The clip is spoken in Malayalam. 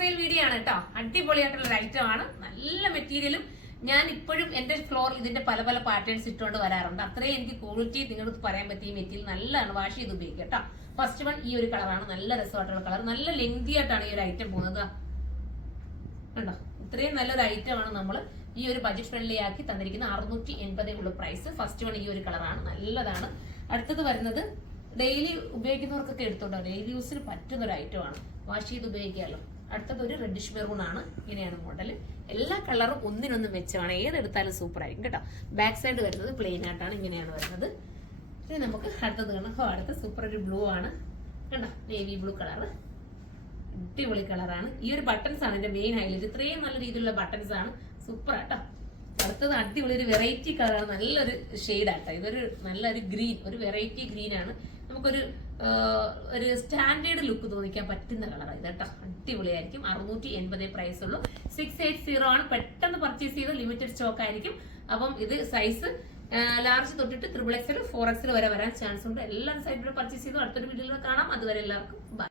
സെയിൽ വീഡിയോ ആണ് കേട്ടോ. അടിപൊളിയായിട്ടുള്ള ഒരു ഐറ്റം ആണ്. നല്ല മെറ്റീരിയലും ഞാൻ ഇപ്പോഴും എന്റെ ഫ്ലോറിൽ ഇതിന്റെ പല പല പാറ്റേൺസ് ഇട്ടുകൊണ്ട് വരാറുണ്ട്. അത്രയും എനിക്ക് ക്വാളിറ്റി നിങ്ങൾക്ക് പറയാൻ പറ്റിയ മെറ്റീരിയൽ നല്ലതാണ്. വാഷ് ചെയ്ത് ഉപയോഗിക്കുക കേട്ടോ. ഫസ്റ്റ് വൺ ഈ ഒരു കളറാണ്. നല്ല രസമായിട്ടുള്ള കളർ. നല്ല ലെങ്തി ആയിട്ടാണ് ഈ ഒരു ഐറ്റം പോകുന്നത് കണ്ടോ. ഇത്രയും നല്ലൊരു ഐറ്റം ആണ് നമ്മൾ ഈ ഒരു ബഡ്ജറ്റ് ഫ്രണ്ട്ലി ആക്കി തന്നിരിക്കുന്ന 680 ഉള്ള പ്രൈസ്. ഫസ്റ്റ് വൺ ഈ ഒരു കളറാണ്. നല്ലതാണ്. അടുത്തത് വരുന്നത് ഡെയിലി ഉപയോഗിക്കുന്നവർക്കൊക്കെ എടുത്തോട്ടോ. ഡെയിലി യൂസിന് പറ്റുന്ന ഒരു ഐറ്റം ആണ്. വാഷ് ചെയ്ത് ഉപയോഗിക്കാമല്ലോ. അടുത്തത് ഒരു റെഡിഷ് മെറൂൺ ആണ്. ഇങ്ങനെയാണ് മോഡൽ. എല്ലാ കളറും ഒന്നിനൊന്ന് മെച്ചമാണ്. ഏതെടുത്താലും സൂപ്പർ ആയിരിക്കും കേട്ടോ. ബാക്ക് സൈഡ് വരുന്നത് പ്ലെയിൻ ആയിട്ടാണ്. ഇങ്ങനെയാണ് വരുന്നത്. ഇനി നമുക്ക് അടുത്തത് കാണാം. അടുത്ത സൂപ്പർ ഒരു ബ്ലൂ ആണ് കണ്ടോ. Navy blue colour. അടിപൊളി കളറാണ്. ഈ ഒരു ബട്ടൺസ് ആണ് എന്റെ മെയിൻ ഹൈലൈറ്റ്. ഇത്രയും നല്ല രീതിയിലുള്ള ബട്ടൺസ് ആണ്. സൂപ്പർ ആട്ടോ. അടുത്തത് അടിപൊളി ഒരു വെറൈറ്റി കളറാണ്. നല്ലൊരു ഷെയ്ഡ് ആട്ടോ. ഇതൊരു നല്ലൊരു ഗ്രീൻ, ഒരു വെറൈറ്റി ഗ്രീൻ ആണ്. നമുക്കൊരു ഒരു സ്റ്റാൻഡേർഡ് ലുക്ക് തോന്നിക്കാൻ പറ്റുന്ന കളറാണ് ഇത് കേട്ടോ. അടിപൊളിയായിരിക്കും. 680 പ്രൈസ് ഉള്ളൂ. 680 ആണ്. പെട്ടെന്ന് പർച്ചേസ് ചെയ്ത് ലിമിറ്റഡ് സ്റ്റോക്ക് ആയിരിക്കും. അപ്പം ഇത് സൈസ് ലാർജ് തൊട്ടിട്ട് XXL 4XL വരെ വരാൻ ചാൻസ് ഉണ്ട്. എല്ലാവരും സൈഡിലൂടെ പർച്ചേസ് ചെയ്തു. അടുത്തൊരു വീഡിയോയിൽ കാണാം. അതുവരെ എല്ലാവർക്കും ബൈ.